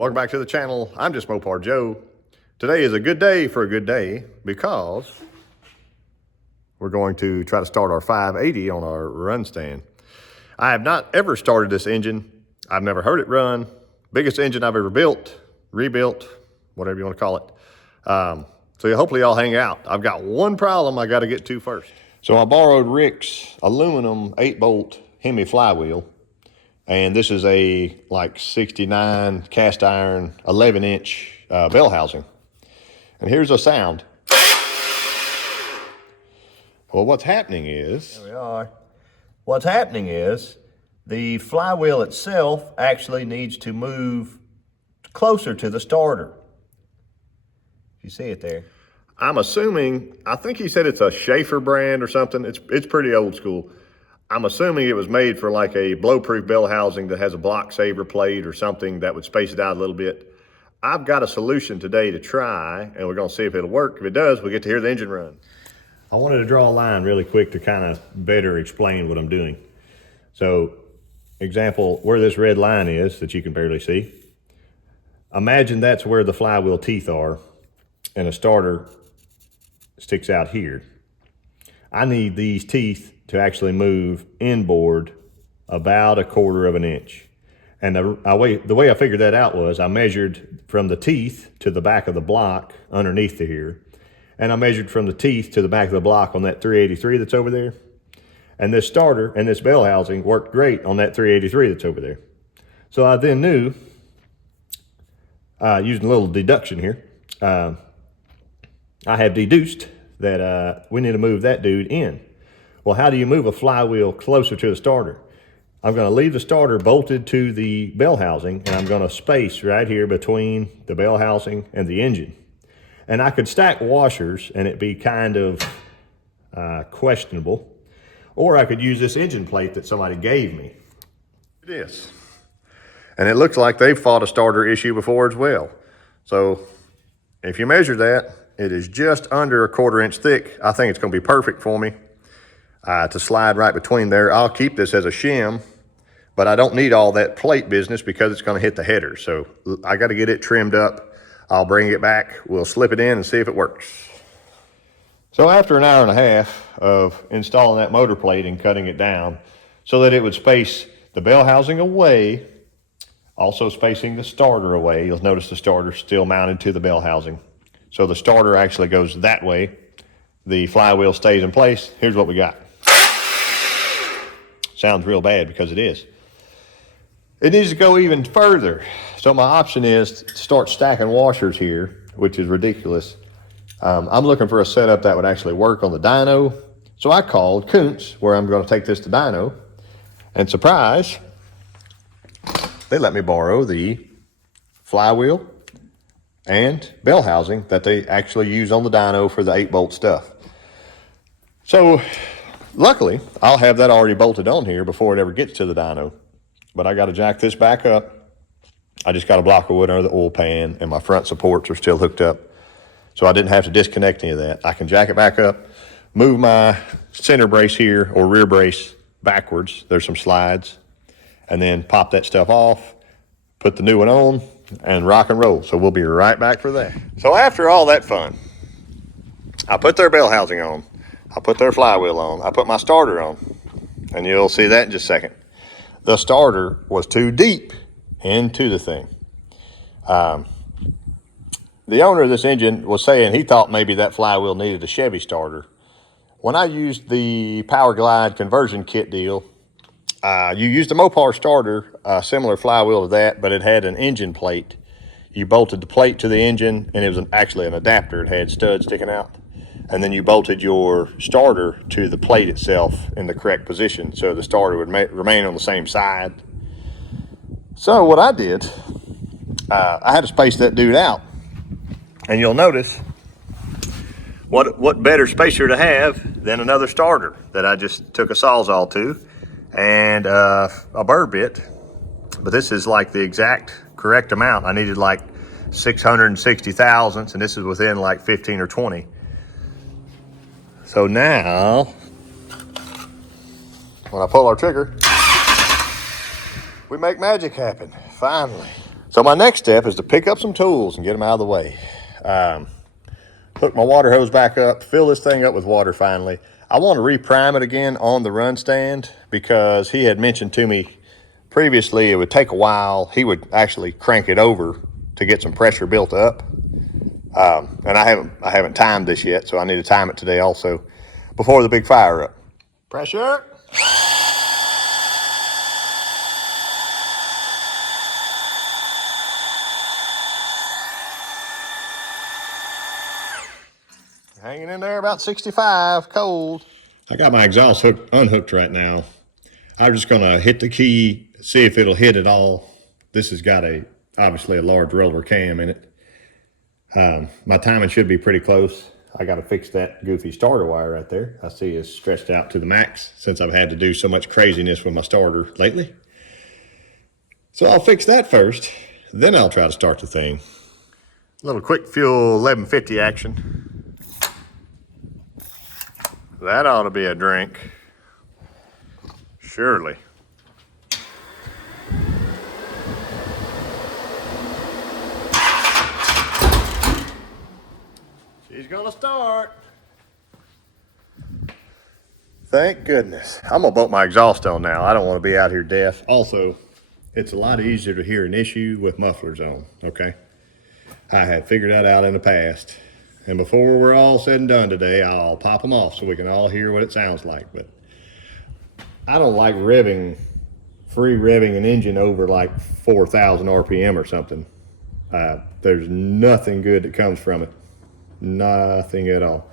Welcome back to the channel. I'm just Mopar Joe. Today is a good day for a good day because we're going to try to start our 580 on our run stand. I have not ever started this engine. I've never heard it run. Biggest engine I've ever built, rebuilt, whatever you want to call it. So hopefully y'all hang out. I've got one problem I got to get to first. So I borrowed Rick's aluminum 8-bolt Hemi flywheel. And this is a like 69 cast iron 11-inch bell housing. And here's a sound. Well, what's happening is... There we are. What's happening is the flywheel itself actually needs to move closer to the starter. You see it there. I'm assuming, I think he said it's a Schaefer brand or something. It's pretty old school. I'm assuming it was made for like a blow-proof bell housing that has a block saver plate or something that would space it out a little bit. I've got a solution today to try, and we're gonna see if it'll work. If it does, we get to hear the engine run. I wanted to draw a line really quick to kind of better explain what I'm doing. So, example, where this red line is that you can barely see, imagine that's where the flywheel teeth are, and a starter sticks out here. I need these teeth to actually move inboard about 1/4 of an inch. And the way I figured that out was I measured from the teeth to the back of the block underneath the here. And I measured from the teeth to the back of the block on that 383 that's over there. And this starter and this bell housing worked great on that 383 that's over there. So I then knew, using a little deduction here, I have deduced that we need to move that dude in. Well, how do you move a flywheel closer to the starter? I'm gonna leave the starter bolted to the bell housing, and I'm gonna space right here between the bell housing and the engine. And I could stack washers and it'd be kind of questionable, or I could use this engine plate that somebody gave me. It is. And it looks like they've fought a starter issue before as well. So if you measure that, it is just under 1/4 inch thick. I think it's gonna be perfect for me. To slide right between there. I'll keep this as a shim, but I don't need all that plate business because it's gonna hit the header. So I gotta get it trimmed up. I'll bring it back, we'll slip it in and see if it works. So after an hour and a half of installing that motor plate and cutting it down so that it would space the bell housing away, also spacing the starter away. You'll notice the starter's still mounted to the bell housing. So the starter actually goes that way. The flywheel stays in place. Here's what we got. Sounds real bad because it is. It needs to go even further. So my option is to start stacking washers here, which is ridiculous. I'm looking for a setup that would actually work on the dyno. So I called Kuntz, where I'm going to take this to dyno. And surprise, they let me borrow the flywheel and bell housing that they actually use on the dyno for the 8-bolt stuff. So luckily, I'll have that already bolted on here before it ever gets to the dyno. But I got to jack this back up. I just got a block of wood under the oil pan, and my front supports are still hooked up. So I didn't have to disconnect any of that. I can jack it back up, move my center brace here or rear brace backwards. There's some slides. And then pop that stuff off, put the new one on, and rock and roll. So we'll be right back for that. So after all that fun, I put their bell housing on, I put their flywheel on, I put my starter on, and you'll see that in just a second. The starter was too deep into the thing. The owner of this engine was saying he thought maybe that flywheel needed a Chevy starter. When I used the Power Glide conversion kit deal, you used a Mopar starter, a similar flywheel to that, but it had an engine plate. You bolted the plate to the engine, and it was actually an adapter. It had studs sticking out. And then you bolted your starter to the plate itself in the correct position, so the starter would remain on the same side. So what I did, I had to space that dude out. And you'll notice, what better spacer to have than another starter that I just took a Sawzall to and a burr bit. But this is like the exact correct amount. I needed like 660 thousandths, and this is within like 15 or 20. So now, when I pull our trigger, we make magic happen, finally. So my next step is to pick up some tools and get them out of the way. Hook my water hose back up, fill this thing up with water finally. I want to reprime it again on the run stand because he had mentioned to me previously it would take a while. He would actually crank it over to get some pressure built up. And I haven't timed this yet, so I need to time it today also before the big fire up. Pressure. Hanging in there about 65, cold. I got my exhaust hook unhooked right now. I'm just gonna hit the key, see if it'll hit at all. This has got obviously a large roller cam in it. My timing should be pretty close. I gotta fix that goofy starter wire right there. I see it's stretched out to the max since I've had to do so much craziness with my starter lately. So I'll fix that first, then I'll try to start the thing. A little quick fuel 1150 action. That ought to be a drink. Surely. She's gonna start. Thank goodness. I'm gonna bolt my exhaust on now. I don't want to be out here deaf. Also, it's a lot easier to hear an issue with mufflers on, okay? I have figured that out in the past. And before we're all said and done today, I'll pop them off so we can all hear what it sounds like. But I don't like free revving an engine over like 4,000 RPM or something. There's nothing good that comes from it. Nothing at all.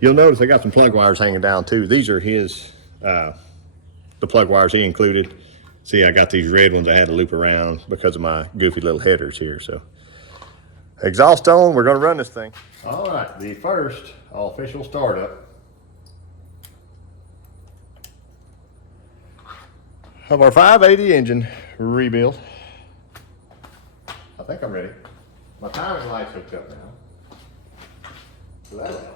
You'll notice I got some plug wires hanging down too. These are the plug wires he included. See, I got these red ones I had to loop around because of my goofy little headers here. So exhaust on, we're gonna run this thing. All right, the first official startup of our 580 engine rebuild. I think I'm ready. My timing light's hooked up now. So that'll help.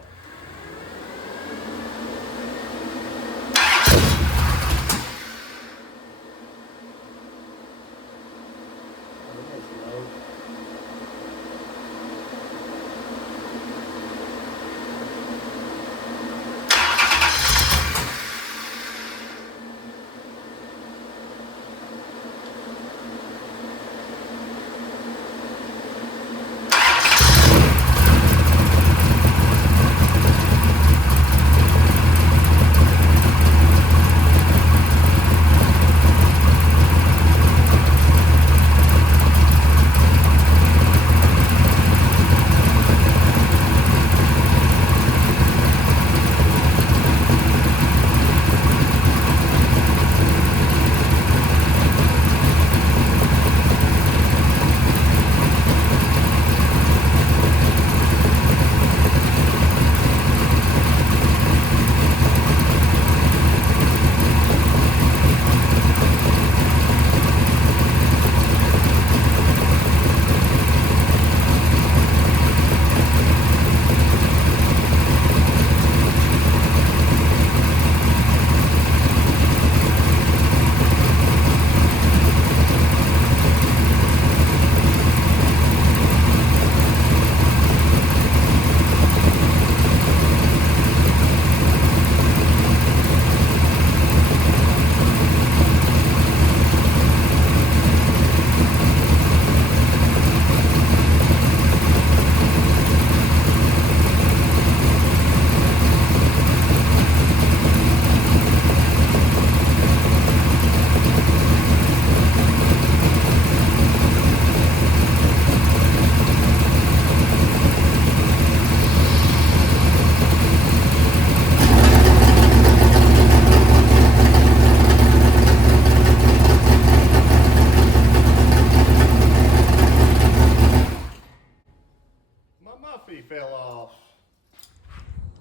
Fell off.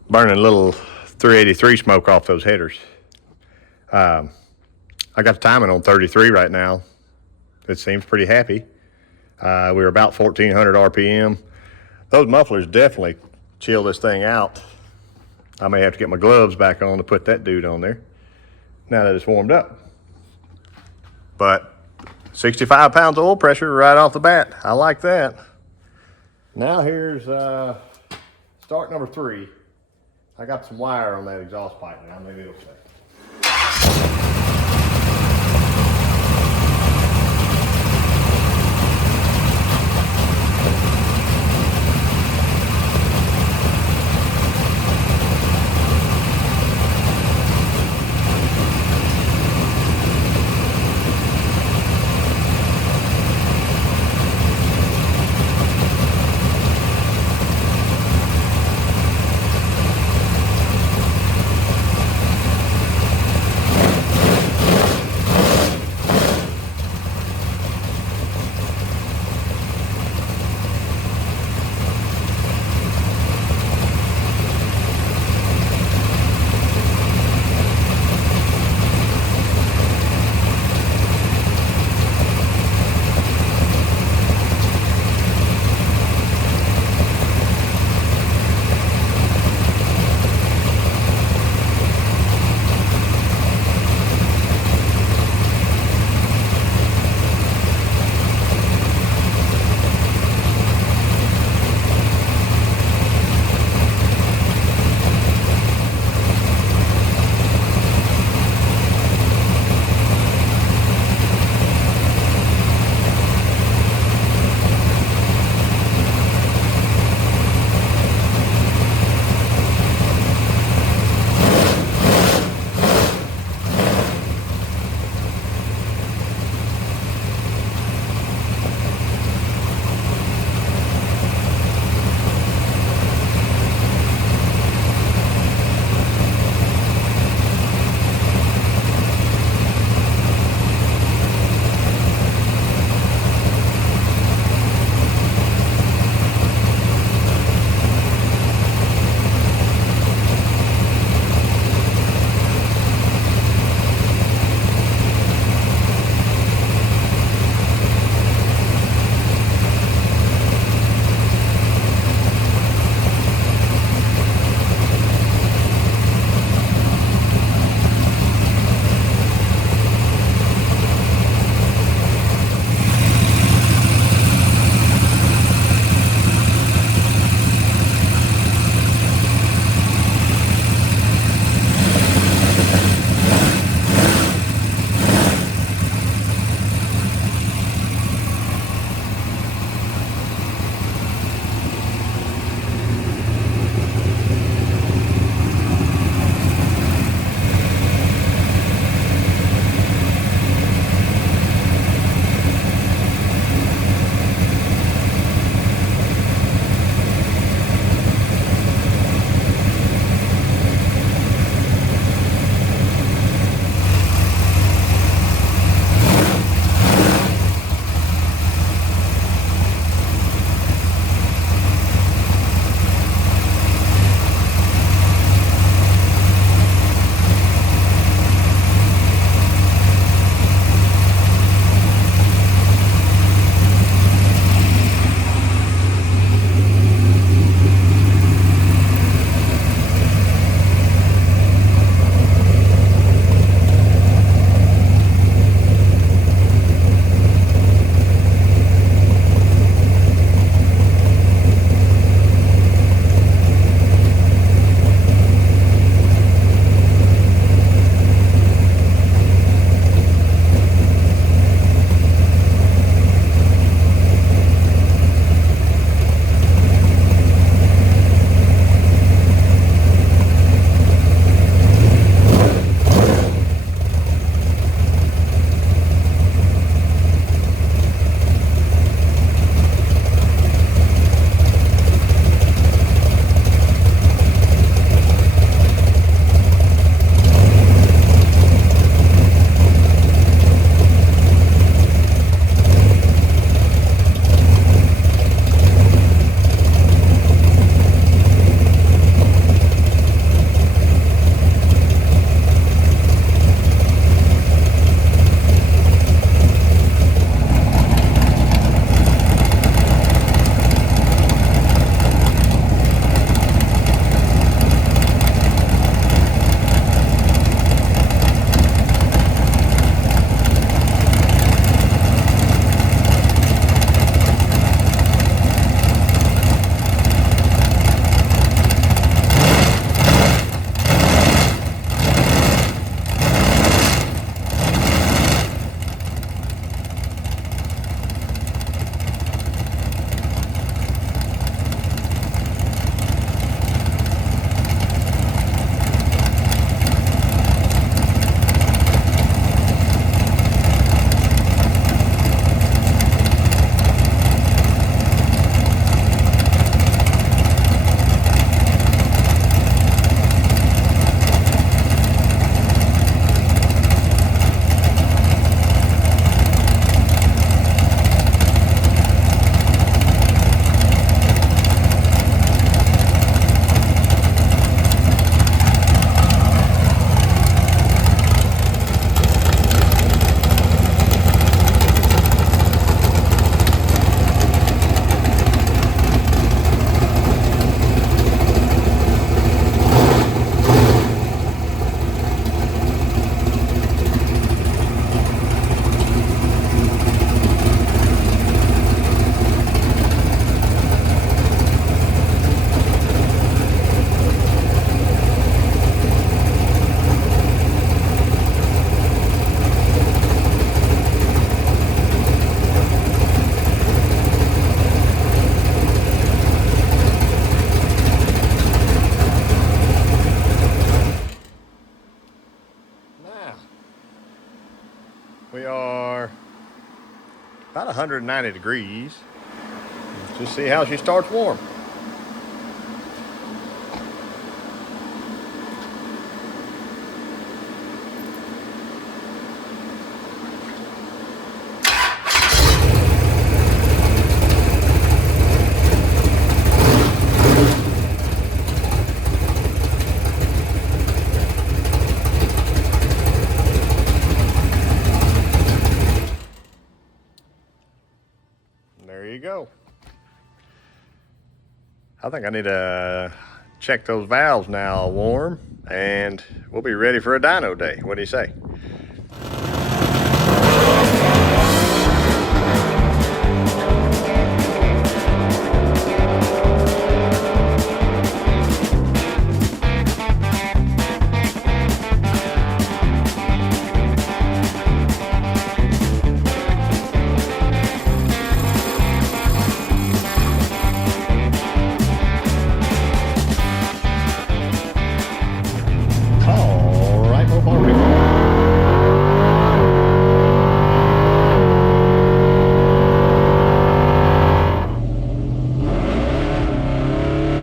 Burning a little 383 smoke off those headers. I got the timing on 33 right now. It seems pretty happy. We were about 1,400 RPM. Those mufflers definitely chill this thing out. I may have to get my gloves back on to put that dude on there now that it's warmed up. But 65 pounds of oil pressure right off the bat. I like that. Now here's start number 3. I got some wire on that exhaust pipe now, maybe it'll stay. 190 degrees. Just see how she starts warm. There you go. I think I need to check those valves now warm, and we'll be ready for a dyno day. What do you say?